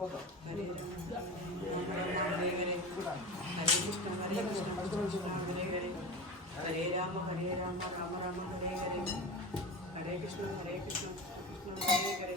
Hare Rama Rama Rama Hare Hare Hare Krishna Krishna Hare Hare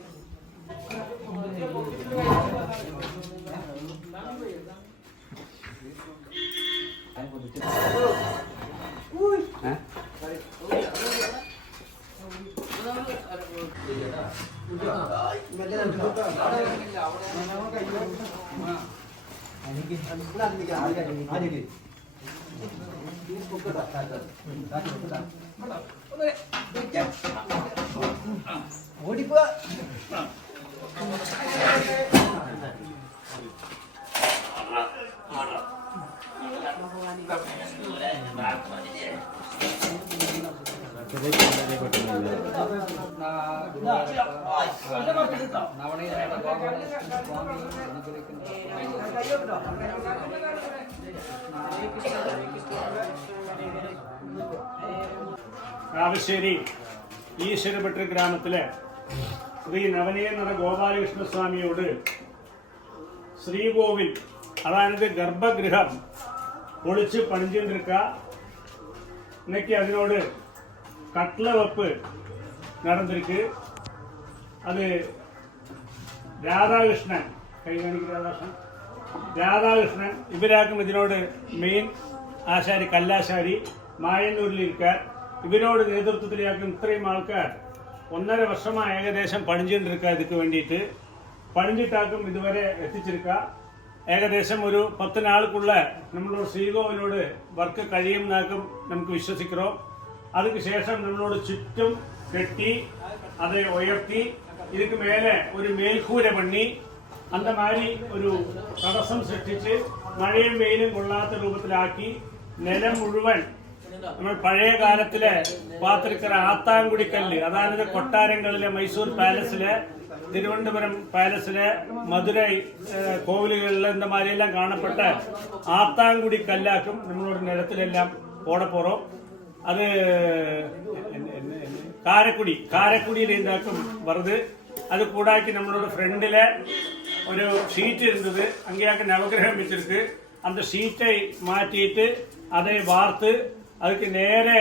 രാവശ്ശേരി ഈശ്വരഭട്ട് ഗ്രാമത്തിലെ ശ്രീ നവനീയനട ഗോപാലകൃഷ്ണസ്വാമിയോട് ശ്രീകോവിൽ അതായത് ഗർഭഗൃഹം പൊളിച്ച് പണിഞ്ഞിരിക്ക இன்னைக்கு അതിനോട് കട്ട്ല വെപ്പ് നടന്നിരിക്ക് അത് രാധാകൃഷ്ണൻ രാധാകൃഷ്ണൻ ഇവരാക്കും ഇതിനോട് മെയിൻ ആശാരി കല്ലാശാരി മായന്നൂരിലിരിക്കാൻ ഇവരോട് നേതൃത്വത്തിലാക്കും ഇത്രയും ആൾക്കാർ 1.5 വർഷമായി ഏകദേശം പണിഞ്ഞിരിക്കുക ഇതിക്ക് വേണ്ടിയിട്ട് പണിഞ്ഞിട്ടാക്കും ഇതുവരെ എത്തിച്ചിരിക്കുക ഏകദേശം ഒരു 10 നാൾക്കുള്ള നമ്മളോട് ശ്രീകോവിലോട് വർക്ക് കഴിയുമെന്നാക്കും നമുക്ക് വിശ്വസിக்கிறோം അതിന് ശേഷം നമ്മളോട് ചുറ്റും കെട്ടി അത് ഉയർത്തി ഇതിക്ക് മേലെ ഒരു മേൽക്കൂര പണി அந்த மாதிரி ഒരു തടസ്സം സൃഷ്ടിച്ച് മഴയും വെയിലും കൊള്ളാത്ത രൂപത്തിലാക്കി നിലം മുഴുവൻ നമ്മൾ പഴയ കാലത്തിലെ പാത്തിരിക്കുന്ന ആത്താങ്കുടിക്കല്ല് അതായത് കൊട്ടാരങ്ങളിലെ മൈസൂർ പാലസിലെ തിരുവനന്തപുരം പാലസിലെ മധുരൈ കോവിലുകളിൽ இந்த மாதிரிയെല്ലാം കാണപ്പെട്ട ആത്താങ്കുടി കല്ലാക്കും നമ്മളോട് നിലത്തിലെല്ലാം പോടപ്പോറോ അത് കാരക്കുടിയിൽ ഉണ്ടാക്കും വെറുതെ അത് കൂടാക്കി നമ്മളോട് ഫ്രണ്ടിലെ ഒരു ഷീറ്റ് ഇരുന്നത് അங்கேயாக்கு നവഗ്രഹം വെച്ചിருக்கு அந்த ഷീറ്റை മാറ്റിയിട്ട് அதை വാർത്ത് அதுக்கு നേരെ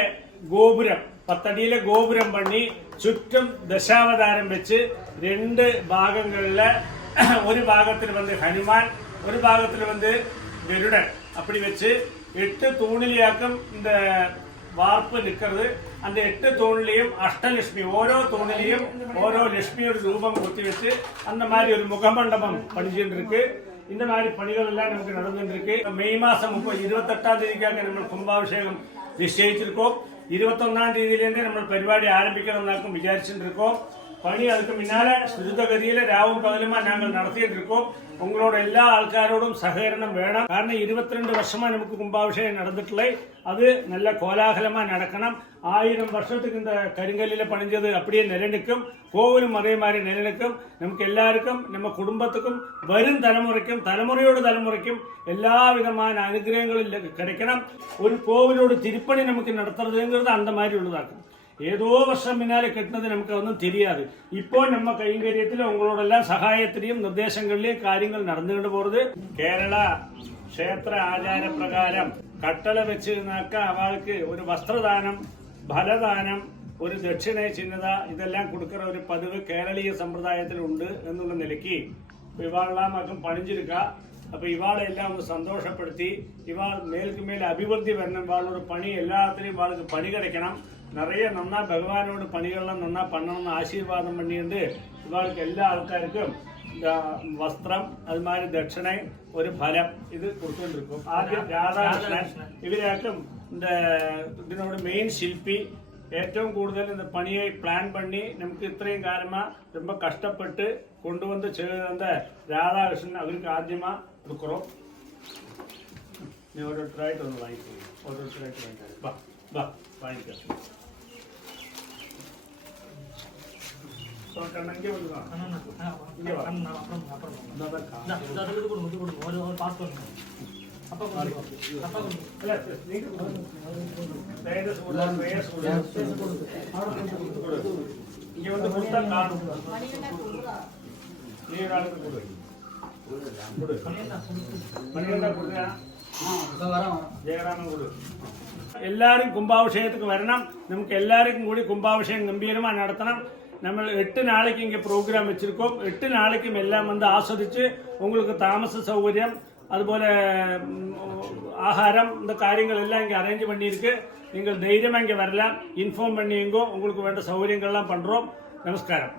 ഗോപുരം 10 അടിയിലെ ഗോപുരം പണി ചുറ്റും ദശാവതാരം വെച്ച് 2 ഭാഗങ്ങളിലെ ഒരു ഭാഗത്തിൽ വന്ന് ഹനുമാൻ ഒരു ഭാഗത്തിൽ വന്ന് ഗരുഡൻ அப்படி വെച്ച് 8 തൂണിലാക്കും இந்த വാർപ്പ് നിൽക്കുന്നത് அந்த 8 തൂണിലെയും അഷ്ടലക്ഷ്മി ഓരോ തൂണിലെയും ഓരോ ലക്ഷ്മിയുടെ രൂപം കൊത്തിവെച്ച് அந்த மாதிரி ഒരു മുഖമണ്ഡപം പണിച്ചിருக்கு இந்த மாதிரி பணிகள் எல்லாம் நமக்கு நடந்துருக்கு മെയ് മാസം 28ஆம் தேதிக்காக നമ്മൾ കുംഭാഭിഷേകം നിശ്ചയിച്ചിരിക്കோம் 21ஆம் தேதியிலேருந்தே നമ്മൾ പരിപാടി ആരംഭിക്കണമെന്നാക്കും വിചാരിച്ചിരിക്കோம் പണി அதுக்கு മുന്നാലെ സ്തുതഗതിയിൽ രാവും പകലുമാ ഞങ്ങൾ നടത്തിയിട്ടിരിക്കோம் ഉങ്ങളോട് എല്ലാ ആൾക്കാരോടും സഹകരണം വേണം കാരണം 22 വർഷമായി നമുക്ക് കുംഭാഭിഷേകം നടന്നിട്ടുള്ളത് അത് നല്ല കോലാഹലമായി നടക്കണം 1000 വർഷத்துக்கு இந்த കരിങ്കല്ലിലെ പണിഞ്ഞത് அப்படியே നിലനിൽക്കും കോവിലും അതേ മാതിരി നിലനിൽക്കും നമുക്ക് എല്ലാവർക്കും നമ്മുടെ കുടുംബത്തിനും വരും തലമുറയോട് തലമുറയ്ക്കും എല്ലാവിധമായ അനുഗ്രഹങ്ങളും கிடைക്കണം ഒരു കോവിലോട് തിരുപ്പണി നമുക്ക് നടത്തുന്നത് அந்த மாதிரி உள்ளதாக்கும் ഏതോ വർഷം പിന്നാലെ കെട്ടുന്നത് നമുക്ക് ഒന്നും തിരിയാതെ ഇപ്പോൾ നമ്മ കൈങ്കര്യത്തിൽ ഉങ്ങളോടെല്ലാം സഹായത്തിലെയും നിർദ്ദേശങ്ങളിലെയും കാര്യങ്ങൾ നടന്നുകൊണ്ട് പോകുന്നത് കേരള ക്ഷേത്ര ആചാരപ്രകാരം കട്ടള വെച്ച് നാക്ക അവൾക്ക് ഒരു വസ്ത്രദാനം ഫലദാനം ഒരു ദക്ഷിണ ചിഹ്നത ഇതെല്ലാം കൊടുക്കുന്ന ഒരു പതിവ് കേരളീയ സമ്പ്രദായത്തിലുണ്ട് എന്നുള്ള നിലയ്ക്ക് ഇവാളെല്ലാം ആക്കും പണിഞ്ഞിരിക്കുക അപ്പൊ ഇവാളെല്ലാം ഒന്ന് സന്തോഷപ്പെടുത്തി ഇവാൾ മേൽക്കുമേൽ അഭിവൃദ്ധി വരണം ഇവാളോട് പണി എല്ലാത്തിനും ഇവാൾക്ക് പണി കിടക്കണം നിറയെ നന്നാ ഭഗവാനോട് പണികളെല്ലാം നന്നാ പണമെന്ന് ആശീർവാദം പണിയുണ്ട് ഇവാൾക്ക് എല്ലാ ആൾക്കാർക്കും വസ്ത്രം അതുമാതിരി ദക്ഷിണ ഒരു ഫലം ഇത് കൊടുത്തുകൊണ്ടിരിക്കും ആദ്യം രാധാകൃഷ്ണൻ ഇവരാക്കും ഇതിനോട് മെയിൻ ശില്പി ഏറ്റവും കൂടുതൽ இந்த பணியை பிளான் பண்ணி நமக்கு இത്രയും காலமா ரொம்ப கஷ்டப்பட்டு கொண்டு வந்து செய்த ராதாகிருஷ்ணன் அவருக்கு ஆദ്യமா கொடுக்கிறோம் நீ ஓரோருத்தராയിട്ട് ഒന്ന് വാങ്ങിക്കോ ഓരോരുത്തരായിട്ട് വാങ്ങിക്കാം വാ വാങ്ങിക്കാം കണ്ണങ്കി വന്നതാ அப்பா இங்க வந்து புத்தகம் காணும் நீராளுக்கு கொடு ജയറാമൻ കൂടെ എല്ലാവരും കുംഭാഭിഷേകத்துக்கு വരണം. നമുക്ക് എല്ലാവർക്കും കൂടി കുംഭാഭിഷേകം ഗംഭീരമായി നടത്തണം. നമ്മൾ 8 நாளைக்கு இங்கே ப்ரோக்ராம் வச்சிருக்கோம். 8 நாளைக்கும் எல்லாம் வந்து ஆஸ்வதிச்சு உங்களுக்கு தாமச சௌகரியம் அதுபோல ஆகாரம் இந்த காரியங்கள் எல்லாம் இங்கே அரேஞ்ச் பண்ணியிருக்கு. நீங்கள் தைரியமாக இங்கே வரலாம். இன்ஃபார்ம் பண்ணிங்க. உங்களுக்கு வேண்ட சௌகரியங்கள்லாம் பண்ணுறோம். நமஸ்காரம்.